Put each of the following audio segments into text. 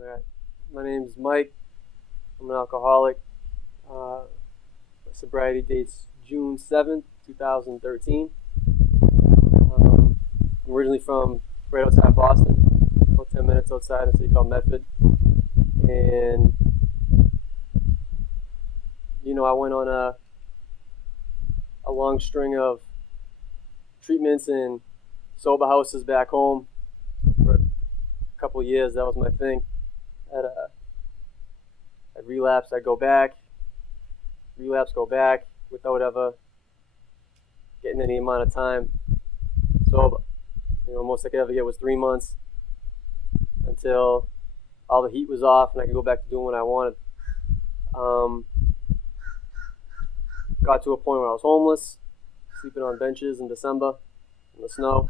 Alright. My name's Mike. I'm an alcoholic. My sobriety date's June 7th, 2013. I'm originally from right outside Boston, about 10 minutes outside a city called Medford. And, I went on a long string of treatments in sober houses back home for a couple of years. That was my thing. I'd relapse, I'd go back, relapse, go back, without ever getting any amount of time sober. Most I could ever get was 3 months until all the heat was off and I could go back to doing what I wanted. Got to a point where I was homeless, sleeping on benches in December in the snow.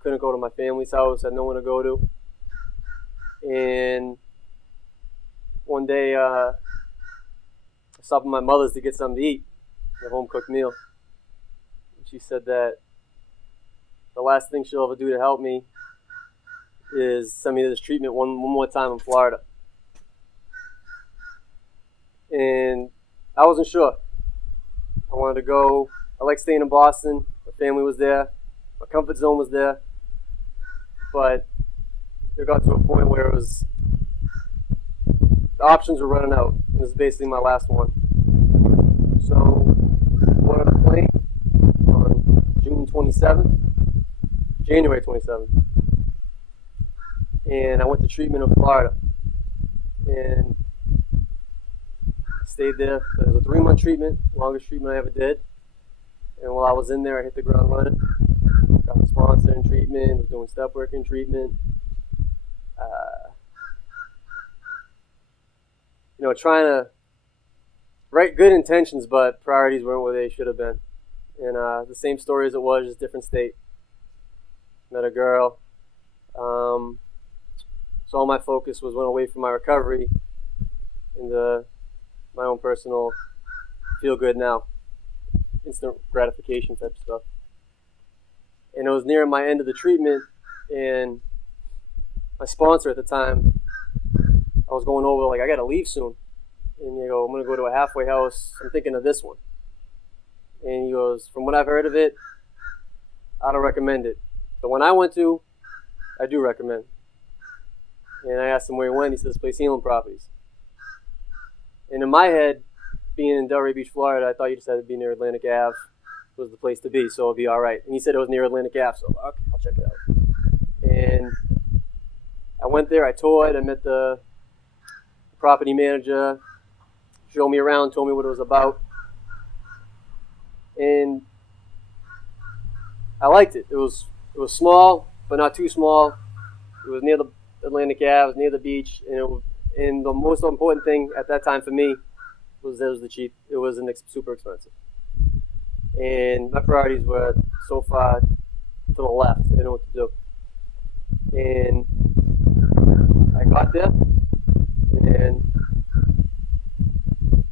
Couldn't go to my family's house, had no one to go to. And one day, I stopped at my mother's to get something to eat, a home-cooked meal. And she said that the last thing she'll ever do to help me is send me to this treatment one more time in Florida. And I wasn't sure. I wanted to go. I like staying in Boston. My family was there. My comfort zone was there. But it got to a point where the options were running out. This is basically my last one. So I went on a plane on January 27th. And I went to treatment in Florida. And stayed there. It was a 3-month treatment, longest treatment I ever did. And while I was in there, I hit the ground running. Got my sponsor in treatment, was doing step work in treatment. Trying to write good intentions, but priorities weren't where they should have been. And the same story as it was, just different state. Met a girl. So all my focus went away from my recovery into my own personal feel good now, instant gratification type stuff. And it was near my end of the treatment, and my sponsor at the time, I was going over, I gotta leave soon. And you go, I'm gonna go to a halfway house, I'm thinking of this one. And he goes, from what I've heard of it, I don't recommend it. The one I went to, I do recommend. And I asked him where he went, he said, this place, Healing Properties. And in my head, being in Delray Beach, Florida, I thought you just had to be near Atlantic Ave was the place to be, so it'd be all right. And he said it was near Atlantic Ave, so okay, I'll check it out. And I went there, I toured, I met the property manager, showed me around, told me what it was about. And I liked it. It was small, but not too small. It was near the Atlantic Ave, it was near the beach, and the most important thing at that time for me was that it was cheap. It wasn't super expensive. And my priorities were so far to the left. I didn't know what to do. And I got there, and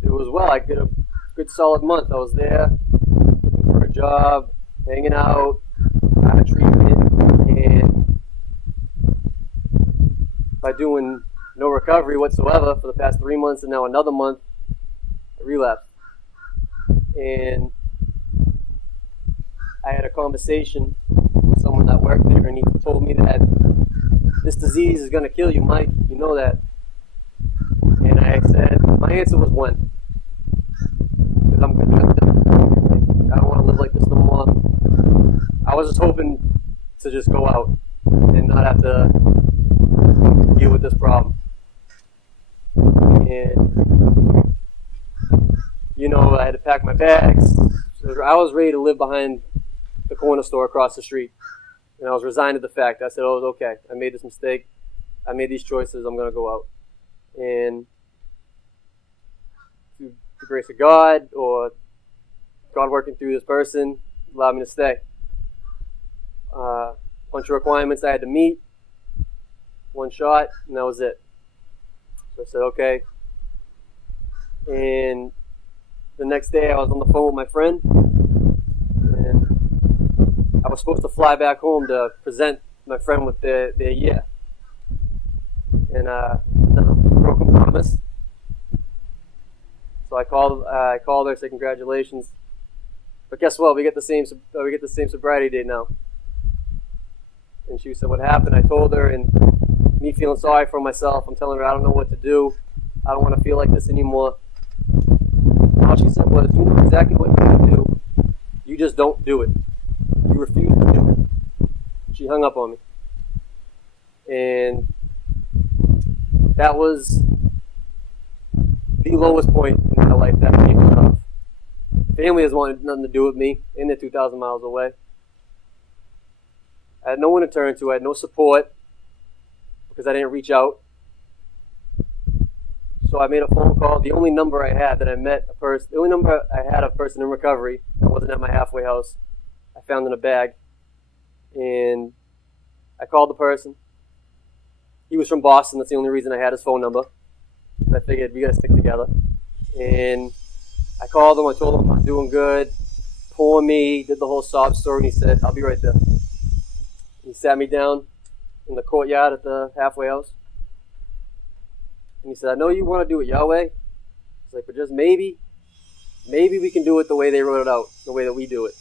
it was I did a good solid month. I was there looking for a job, hanging out, out of treatment, and by doing no recovery whatsoever for the past 3 months, and now another month, I relapsed. And I had a conversation with someone that worked there, and he told me that this disease is going to kill you, Mike. You know that. And I said, my answer was when. Because I'm good at it. I don't want to live like this no more. I was just hoping to just go out and not have to deal with this problem. And, I had to pack my bags. So I was ready to live behind the corner store across the street. And I was resigned to the fact. I said, oh, okay, I made this mistake. I made these choices. I'm going to go out. And through the grace of God, or God working through this person, allowed me to stay. Bunch of requirements I had to meet. One shot, and that was it. So I said, okay. And the next day I was on the phone with my friend, and I was supposed to fly back home to present my friend with their year. and another broken promise. So I called her, said congratulations. But guess what? We get the same sobriety date now. And she said, what happened? I told her, and me feeling sorry for myself, I'm telling her I don't know what to do. I don't want to feel like this anymore. All she said was, you know exactly what you want to do. You just don't do it. You refuse to do it. She hung up on me. And that was the lowest point in my life. That came off. Family has wanted nothing to do with me, and they're 2,000 miles away. I had no one to turn to. I had no support because I didn't reach out. So I made a phone call. The only number I had that I met a person, the only number I had a person in recovery that wasn't at my halfway house, I found in a bag. And I called the person. He was from Boston. That's the only reason I had his phone number. I figured we gotta stick together. And I called him. I told him I'm doing good. Poor me. Did the whole sob story. And he said, I'll be right there. He sat me down in the courtyard at the halfway house. And he said, I know you want to do it your way. He's like, but just maybe we can do it the way they wrote it out, the way that we do it.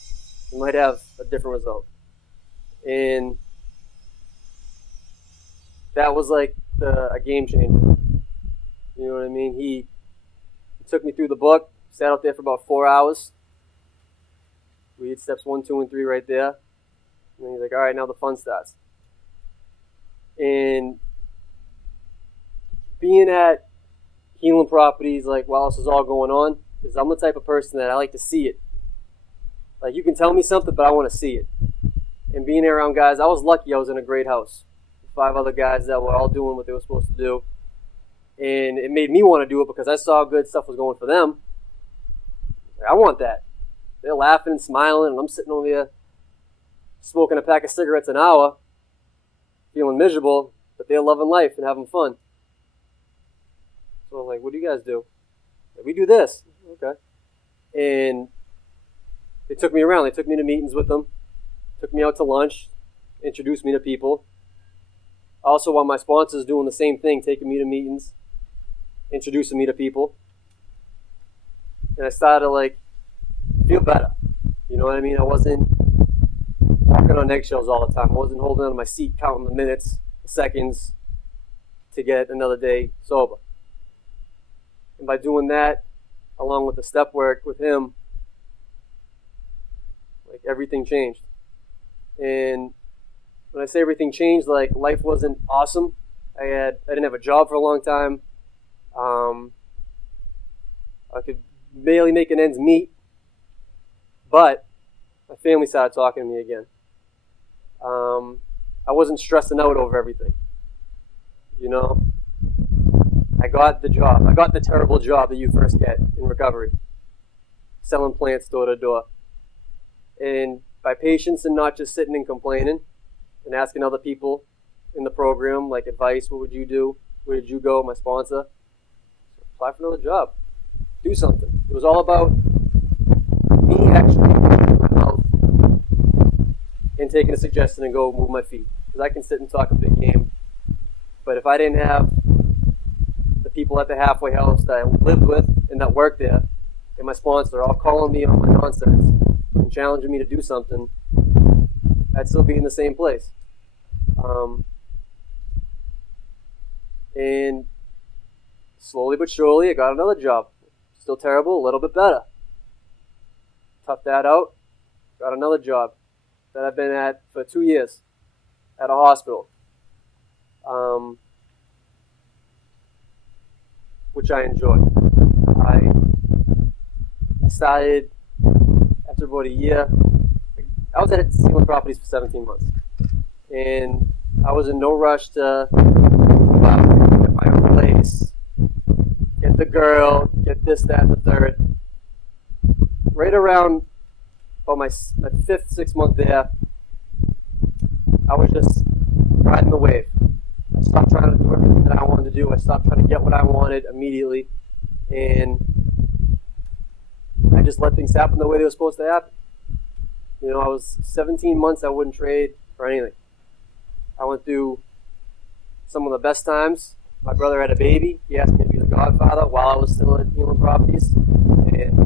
We might have a different result. And that was like a game changer. You know what I mean? He took me through the book, sat out there for about 4 hours. We did steps 1, 2, and 3 right there. And he's like, all right, now the fun starts. And being at Healing Properties, like while this is all going on, because I'm the type of person that I like to see it. Like, you can tell me something, but I want to see it. And being around guys, I was lucky I was in a great house. 5 other guys that were all doing what they were supposed to do. And it made me want to do it because I saw good stuff was going for them. I want that. They're laughing and smiling, and I'm sitting over there smoking a pack of cigarettes an hour, feeling miserable, but they're loving life and having fun. So I'm like, what do you guys do? Like, we do this. Okay. And they took me around. They took me to meetings with them, took me out to lunch, introduced me to people. Also, while my sponsor's doing the same thing, taking me to meetings, introducing me to people. And I started to, like, feel better. You know what I mean? I wasn't walking on eggshells all the time. I wasn't holding on my seat, counting the minutes, the seconds to get another day sober. And by doing that, along with the step work with him, like, everything changed. And when I say everything changed, like, life wasn't awesome. I didn't have a job for a long time. I could barely make an ends meet. But my family started talking to me again. I wasn't stressing out over everything. You know? I got the job. I got the terrible job that you first get in recovery. Selling plants door to door. And by patience and not just sitting and complaining and asking other people in the program, like, advice, what would you do? Where did you go? My sponsor. Apply for another job. Do something. It was all about me actually opening my mouth and taking a suggestion and go move my feet. Because I can sit and talk a big game. But if I didn't have the people at the halfway house that I lived with and that worked there, and my sponsor all calling me on my nonsense and challenging me to do something, I'd still be in the same place. And slowly but surely, I got another job. Still terrible, a little bit better. Toughed that out, got another job that I've been at for 2 years at a hospital, which I enjoy. I started after about a year. I was at Healing Properties for 17 months, and I was in no rush to get my own place, get the girl, get this, that, and the third. Right around about my 5th, 6th month there, I was just riding the wave. I stopped trying to do everything that I wanted to do. I stopped trying to get what I wanted immediately, and I just let things happen the way they were supposed to happen. You know, I was 17 months I wouldn't trade for anything. I went through some of the best times My brother had a baby. He asked me to be the godfather while I was still at Healing Properties, and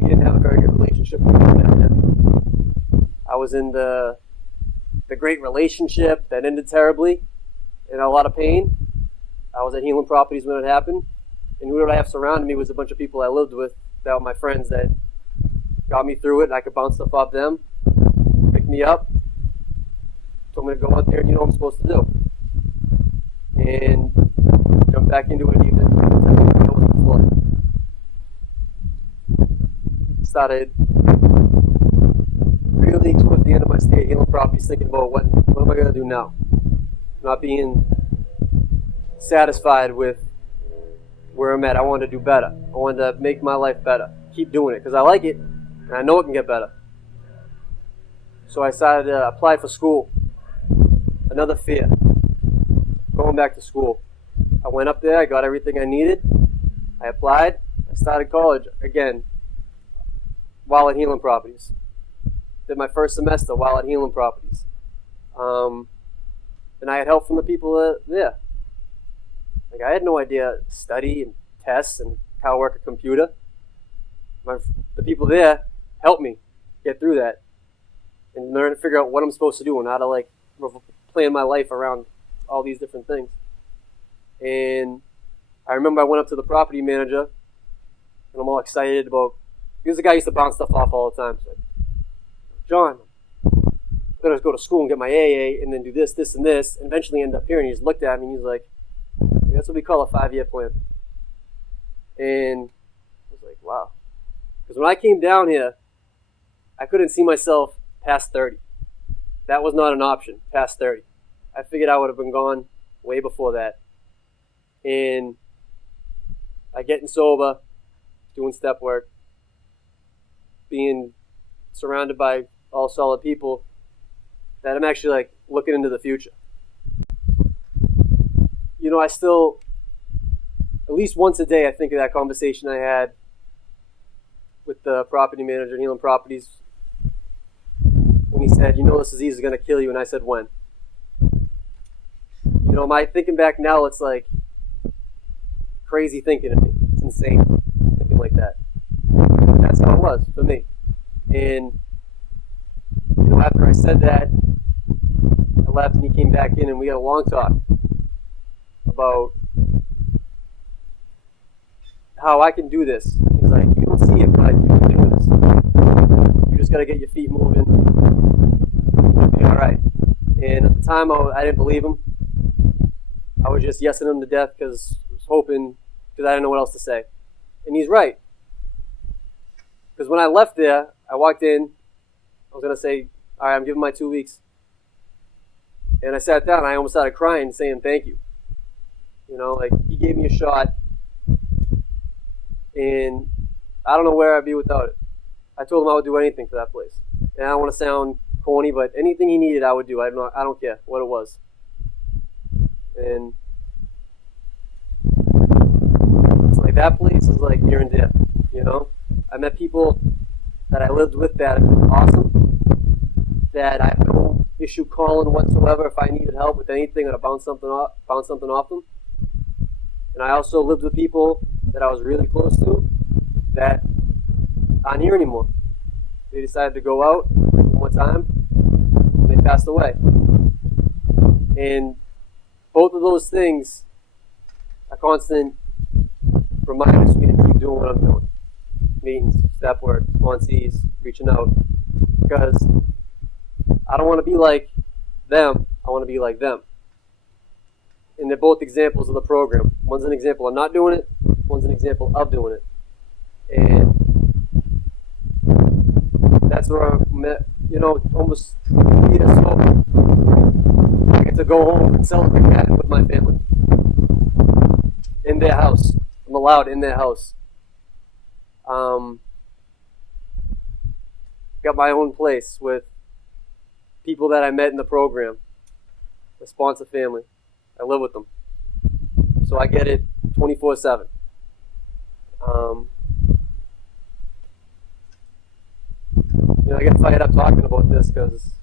we didn't have a very good relationship with him. I was in the great relationship that ended terribly, in a lot of pain. I was at Healing Properties when it happened, and who did I have surrounding me was a bunch of people I lived with that were my friends that got me through it, and I could bounce stuff off them, pick me up, told me to go out there and do what I'm supposed to do. And jump back into it even before. Started really towards the end of my stay at Healing Properties thinking about what am I going to do now? Not being satisfied with where I'm at. I wanted to do better. I wanted to make my life better. Keep doing it because I like it and I know it can get better. So I decided to apply for school. Another fear. Going back to school. I went up there, I got everything I needed. I applied. I started college again while at Healing Properties. Did my first semester while at Healing Properties. And I had help from the people there. Like, I had no idea study and tests and how to work a computer. The people there helped me get through that and learn to figure out what I'm supposed to do and how to plan my life around all these different things. And I remember I went up to the property manager and I'm all excited about, he was the guy who used to bounce stuff off all the time. So, John, I'm going to go to school and get my AA and then do this, this, and this, and eventually end up here. And he just looked at me and he's like, that's what we call a 5-year plan. And I was like, wow. Because when I came down here, I couldn't see myself past 30. That was not an option, past 30. I figured I would have been gone way before that. And by getting sober, doing step work, being surrounded by all solid people, that I'm actually looking into the future. You know, I still, at least once a day, I think of that conversation I had with the property manager at Healing Properties when he said, this disease is going to kill you, and I said, when? My thinking back now, it's like crazy thinking of me. It's insane thinking like that. That's how it was for me. And, after I said that, I left and he came back in and we had a long talk about how I can do this. He's like, you don't see it, but you can do this. You just got to get your feet moving. You'll be all right. And at the time, I didn't believe him. I was just yesing him to death because I was hoping, because I didn't know what else to say. And he's right. Because when I left there, I walked in, I was going to say, all right, I'm giving my 2 weeks. And I sat down, and I almost started crying, saying thank you. He gave me a shot, and I don't know where I'd be without it. I told him I would do anything for that place. And I don't want to sound corny, but anything he needed, I would do. I don't care what it was. And it's like that place is like near and dear, I met people that I lived with that were awesome, that I have no issue calling whatsoever if I needed help with anything, I'd bounce something off them. And I also lived with people that I was really close to that aren't here anymore. They decided to go out one time and they passed away. And both of those things are constant reminders for me to keep doing what I'm doing. Meetings, step work, sponsees, reaching out. Because I don't want to be like them, I want to be like them. And they're both examples of the program. One's an example of not doing it, one's an example of doing it. And that's where I'm at, almost years sober. I get to go home and celebrate that with my family. In their house. I'm allowed in their house. Got my own place with people that I met in the program. My sponsor family. I live with them. So I get it 24/7. I get fired up talking about this because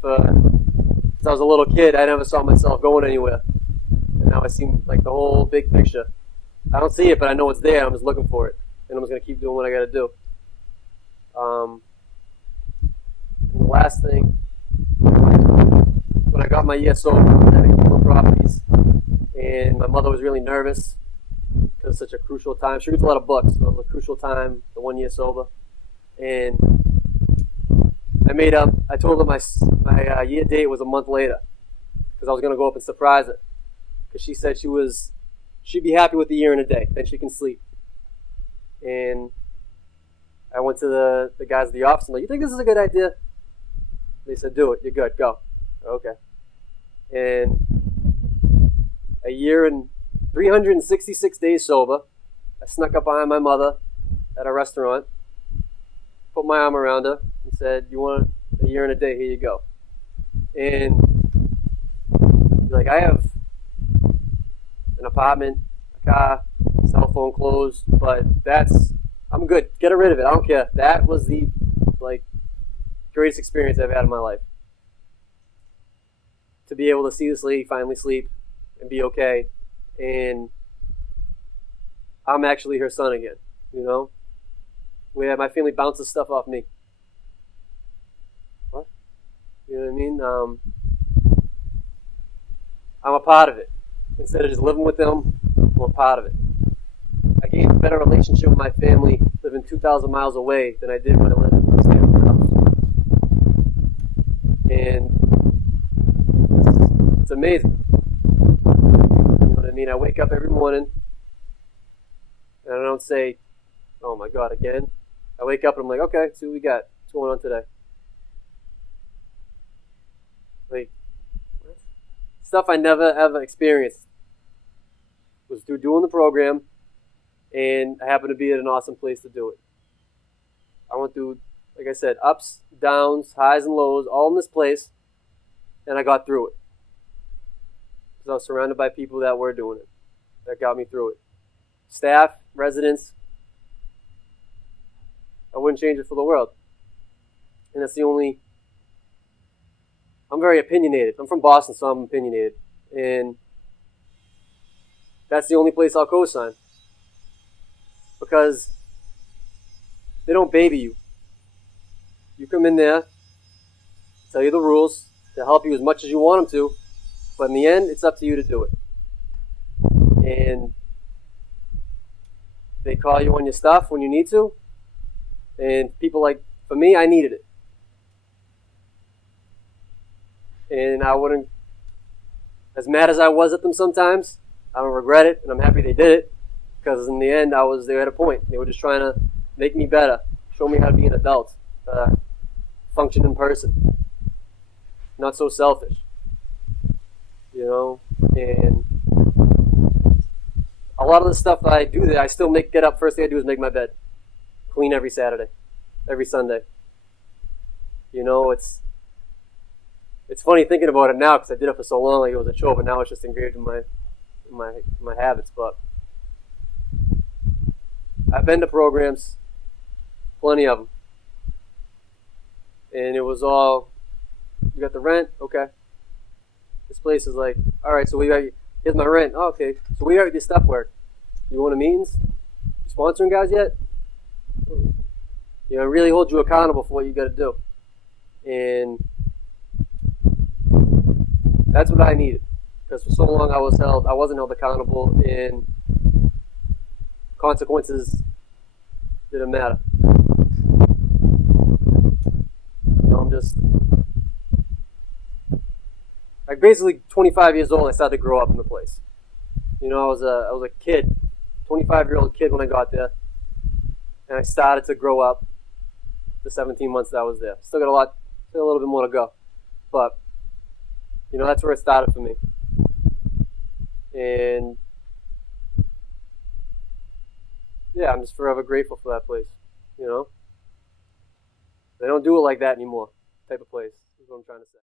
since I was a little kid, I never saw myself going anywhere. now I see like the whole big picture. I don't see it, but I know it's there. I'm just looking for it, and I'm just gonna keep doing what I gotta do. And the last thing, when I got my ESO, I had a couple of properties, and my mother was really nervous because it's such a crucial time. She reads a lot of books, so it was a crucial time, the 1 year sober. And I told her my year date was a month later because I was going to go up and surprise her. Because she said she'd be happy with a year and a day, then she can sleep. And I went to the guys at the office and I'm like, you think this is a good idea? They said, do it, you're good, go. Okay. And a year and 366 days sober, I snuck up behind my mother at a restaurant, put my arm around her, and said, you want a year and a day, here you go. And like, I have an apartment, a car, cell phone, clothes, but I'm good. Get rid of it. I don't care. That was the greatest experience I've had in my life. To be able to see this lady finally sleep and be okay, and I'm actually her son again, where my family bounces stuff off me. What? You know what I mean? I'm a part of it. Instead of just living with them, I'm a part of it. I gained a better relationship with my family living 2,000 miles away than I did when I lived in the Stanford house. And it's amazing. You know what I mean? I wake up every morning and I don't say, oh my God, again. I wake up and I'm like, okay, see what we got. What's going on today? Like, stuff I never ever experienced was through doing the program, and I happened to be at an awesome place to do it. I went through, like I said, ups, downs, highs and lows, all in this place, and I got through it. Because I was surrounded by people that were doing it, that got me through it. Staff, residents, I wouldn't change it for the world. And that's I'm very opinionated. I'm from Boston, so I'm opinionated. And that's the only place I'll co-sign. Because they don't baby you. You come in there, tell you the rules, they'll help you as much as you want them to, but in the end, it's up to you to do it. And they call you on your stuff when you need to, and people for me, I needed it. And I wouldn't, as mad as I was at them sometimes, I don't regret it, and I'm happy they did it, because in the end, they were at a point. They were just trying to make me better, show me how to be an adult, functioning person, not so selfish, and a lot of the stuff that I do there, I still get up, first thing I do is make my bed, clean every Saturday, every Sunday. It's funny thinking about it now because I did it for so long, like it was a chore, but now it's just engraved in my habits. But I've been to programs, plenty of them, and it was all, you got the rent, okay. This place is like, all right, so here's my rent. Oh, okay, so we got your stuff work. You want a meetings? You sponsoring guys yet? It really holds you accountable for what you got to do, and that's what I needed, because for so long I wasn't held accountable, and consequences didn't matter. I'm basically 25 years old. I started to grow up in the place. I was a kid, 25-year-old kid when I got there, and I started to grow up the 17 months that I was there. Still got a little bit more to go, but that's where it started for me. And yeah, I'm just forever grateful for that place. They don't do it like that anymore. Type of place is what I'm trying to say.